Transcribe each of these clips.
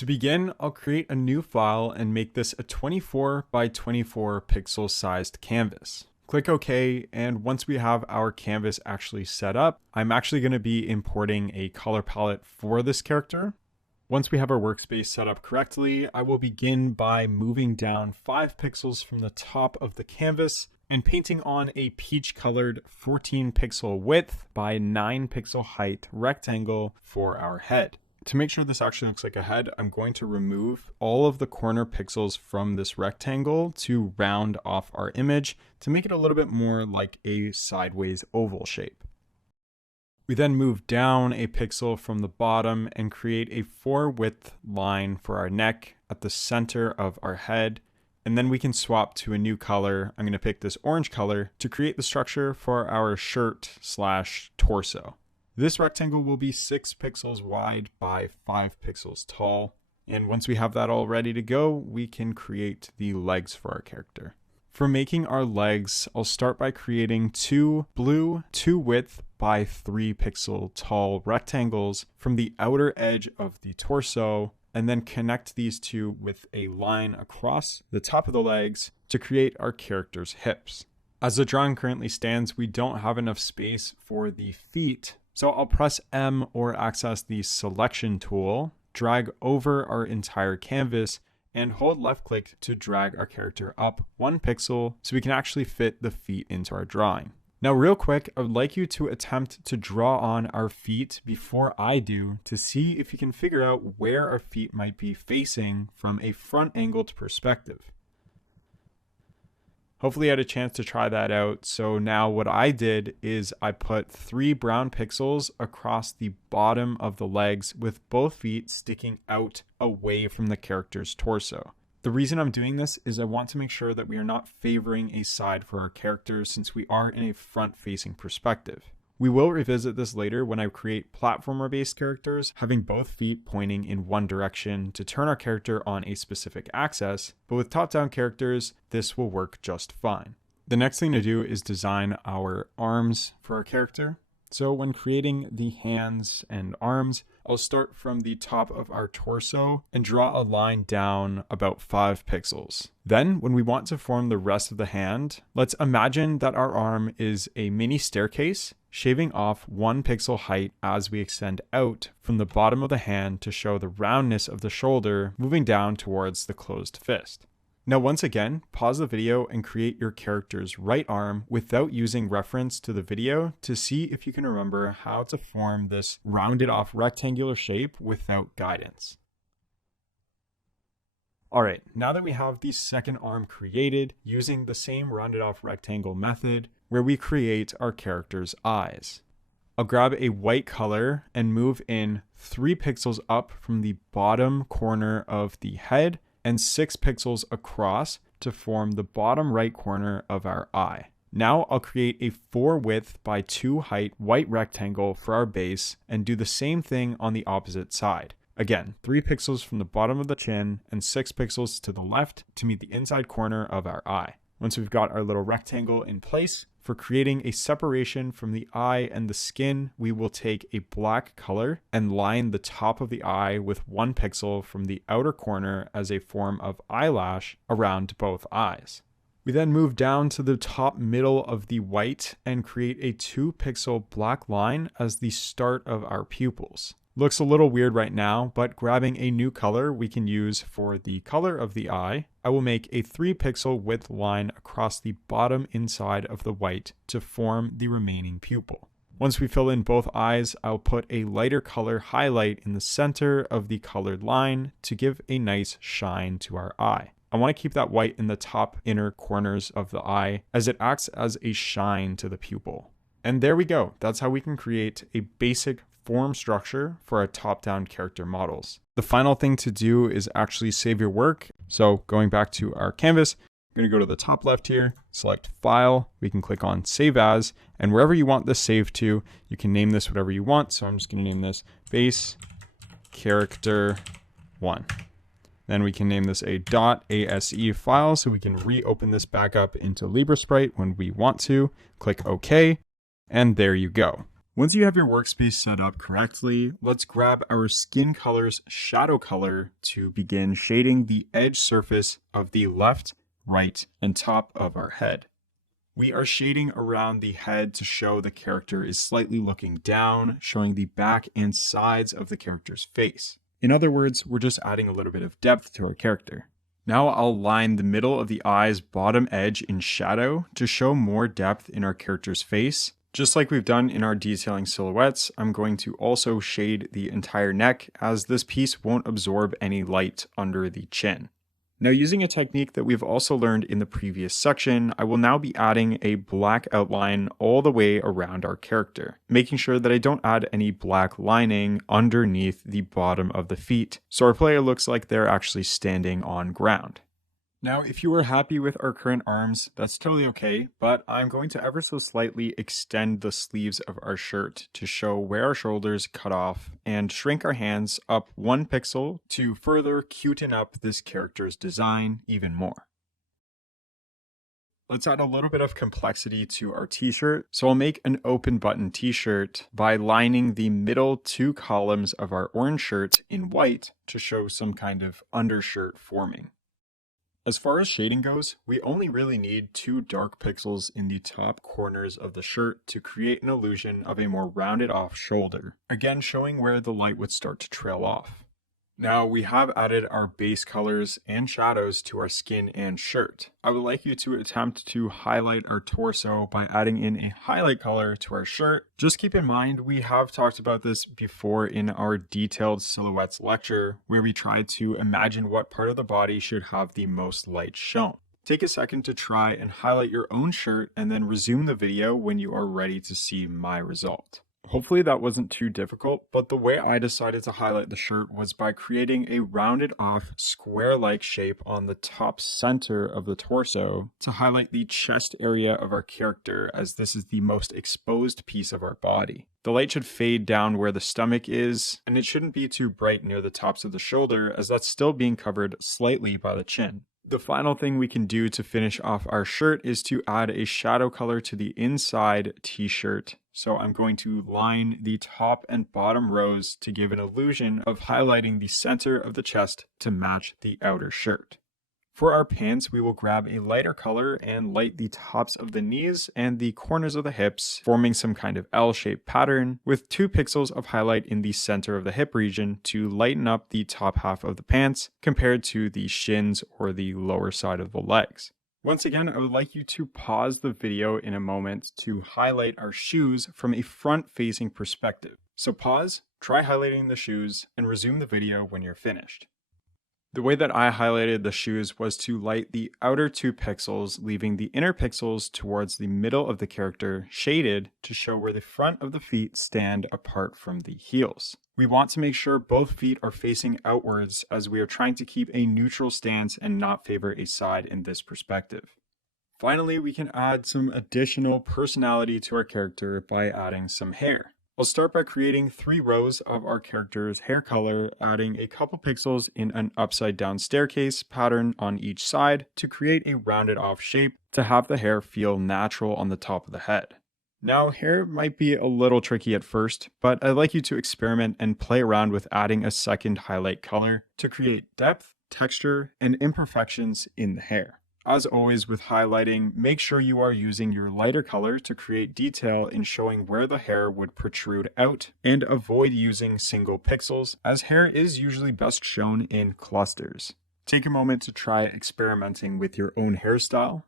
To begin, I'll create a new file and make this a 24 by 24 pixel sized canvas. Click OK, and once we have our canvas actually set up, I'm actually going to be importing a color palette for this character. Once we have our workspace set up correctly, I will begin by moving down 5 pixels from the top of the canvas and painting on a peach colored 14 pixel width by 9 pixel height rectangle for our head. To make sure this actually looks like a head, I'm going to remove all of the corner pixels from this rectangle to round off our image to make it a little bit more like a sideways oval shape. We then move down a pixel from the bottom and create a 4 width line for our neck at the center of our head. And then we can swap to a new color. I'm going to pick this orange color to create the structure for our shirt/torso. This rectangle will be 6 pixels wide by 5 pixels tall. And once we have that all ready to go, we can create the legs for our character. For making our legs, I'll start by creating 2 blue 2 width by 3 pixel tall rectangles from the outer edge of the torso, and then connect these two with a line across the top of the legs to create our character's hips. As the drawing currently stands, we don't have enough space for the feet, so I'll press M or access the selection tool, drag over our entire canvas, and hold left click to drag our character up 1 pixel so we can actually fit the feet into our drawing. Now real quick, I would like you to attempt to draw on our feet before I do to see if you can figure out where our feet might be facing from a front angled perspective. Hopefully you had a chance to try that out. So now what I did is I put 3 brown pixels across the bottom of the legs with both feet sticking out away from the character's torso. The reason I'm doing this is I want to make sure that we are not favoring a side for our characters since we are in a front-facing perspective. We will revisit this later when I create platformer-based characters, having both feet pointing in one direction to turn our character on a specific axis, but with top-down characters, this will work just fine. The next thing to do is design our arms for our character. So when creating the hands and arms, I'll start from the top of our torso and draw a line down about 5 pixels. Then when we want to form the rest of the hand, let's imagine that our arm is a mini staircase, shaving off 1 pixel height as we extend out from the bottom of the hand to show the roundness of the shoulder moving down towards the closed fist. Now once again, pause the video and create your character's right arm without using reference to the video to see if you can remember how to form this rounded off rectangular shape without guidance. Alright, now that we have the second arm created using the same rounded off rectangle method where we create our character's eyes. I'll grab a white color and move in 3 pixels up from the bottom corner of the head and 6 pixels across to form the bottom right corner of our eye. Now I'll create a 4 width by 2 height white rectangle for our base and do the same thing on the opposite side. Again, 3 pixels from the bottom of the chin and 6 pixels to the left to meet the inside corner of our eye. Once we've got our little rectangle in place, for creating a separation from the eye and the skin, we will take a black color and line the top of the eye with 1 pixel from the outer corner as a form of eyelash around both eyes. We then move down to the top middle of the white and create a 2 pixel black line as the start of our pupils. Looks a little weird right now, but grabbing a new color we can use for the color of the eye, I will make a 3 pixel width line across the bottom inside of the white to form the remaining pupil. Once we fill in both eyes, I'll put a lighter color highlight in the center of the colored line to give a nice shine to our eye. I want to keep that white in the top inner corners of the eye as it acts as a shine to the pupil. And there we go. That's how we can create a basic form structure for our top-down character models. The final thing to do is actually save your work. So going back to our canvas, I'm going to go to the top left here, select File. We can click on Save As, and wherever you want this saved to, you can name this whatever you want. So I'm just going to name this Base Character 1. Then we can name this a .ase file so we can reopen this back up into Libresprite when we want to. Click OK, and there you go. Once you have your workspace set up correctly, let's grab our skin color's shadow color to begin shading the edge surface of the left, right, and top of our head. We are shading around the head to show the character is slightly looking down, showing the back and sides of the character's face. In other words, we're just adding a little bit of depth to our character. Now I'll line the middle of the eye's bottom edge in shadow to show more depth in our character's face. Just like we've done in our detailing silhouettes, I'm going to also shade the entire neck as this piece won't absorb any light under the chin. Now, using a technique that we've also learned in the previous section, I will now be adding a black outline all the way around our character, making sure that I don't add any black lining underneath the bottom of the feet, so our player looks like they're actually standing on ground. Now, if you are happy with our current arms, that's totally okay, but I'm going to ever so slightly extend the sleeves of our shirt to show where our shoulders cut off and shrink our hands up 1 pixel to further cuten up this character's design even more. Let's add a little bit of complexity to our t-shirt. So I'll make an open button t-shirt by lining the middle 2 columns of our orange shirt in white to show some kind of undershirt forming. As far as shading goes, we only really need 2 dark pixels in the top corners of the shirt to create an illusion of a more rounded off shoulder, again showing where the light would start to trail off. Now we have added our base colors and shadows to our skin and shirt. I would like you to attempt to highlight our torso by adding in a highlight color to our shirt. Just keep in mind, we have talked about this before in our detailed silhouettes lecture, where we tried to imagine what part of the body should have the most light shown. Take a second to try and highlight your own shirt and then resume the video when you are ready to see my result. Hopefully that wasn't too difficult, but the way I decided to highlight the shirt was by creating a rounded off square-like shape on the top center of the torso to highlight the chest area of our character, as this is the most exposed piece of our body. The light should fade down where the stomach is, and it shouldn't be too bright near the tops of the shoulder, as that's still being covered slightly by the chin. The final thing we can do to finish off our shirt is to add a shadow color to the inside t-shirt. So I'm going to line the top and bottom rows to give an illusion of highlighting the center of the chest to match the outer shirt. For our pants, we will grab a lighter color and light the tops of the knees and the corners of the hips, forming some kind of L-shaped pattern with 2 pixels of highlight in the center of the hip region to lighten up the top half of the pants compared to the shins or the lower side of the legs. Once again, I would like you to pause the video in a moment to highlight our shoes from a front-facing perspective. So pause, try highlighting the shoes, and resume the video when you're finished. The way that I highlighted the shoes was to light the outer 2 pixels, leaving the inner pixels towards the middle of the character shaded to show where the front of the feet stand apart from the heels. We want to make sure both feet are facing outwards, as we are trying to keep a neutral stance and not favor a side in this perspective. Finally, we can add some additional personality to our character by adding some hair. I'll start by creating 3 rows of our character's hair color, adding a couple pixels in an upside down staircase pattern on each side to create a rounded off shape to have the hair feel natural on the top of the head. Now, hair might be a little tricky at first, but I'd like you to experiment and play around with adding a second highlight color to create depth, texture, and imperfections in the hair. As always with highlighting, make sure you are using your lighter color to create detail in showing where the hair would protrude out, and avoid using single pixels, as hair is usually best shown in clusters. Take a moment to try experimenting with your own hairstyle.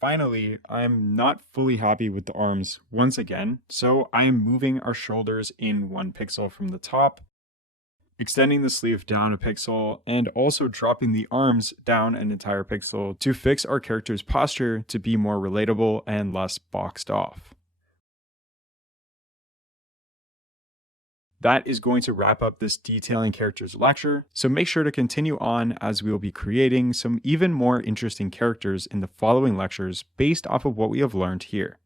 Finally, I'm not fully happy with the arms once again, so I am moving our shoulders in 1 pixel from the top, extending the sleeve down a pixel, and also dropping the arms down an entire pixel to fix our character's posture to be more relatable and less boxed off. That is going to wrap up this detailing characters lecture, so make sure to continue on as we will be creating some even more interesting characters in the following lectures based off of what we have learned here.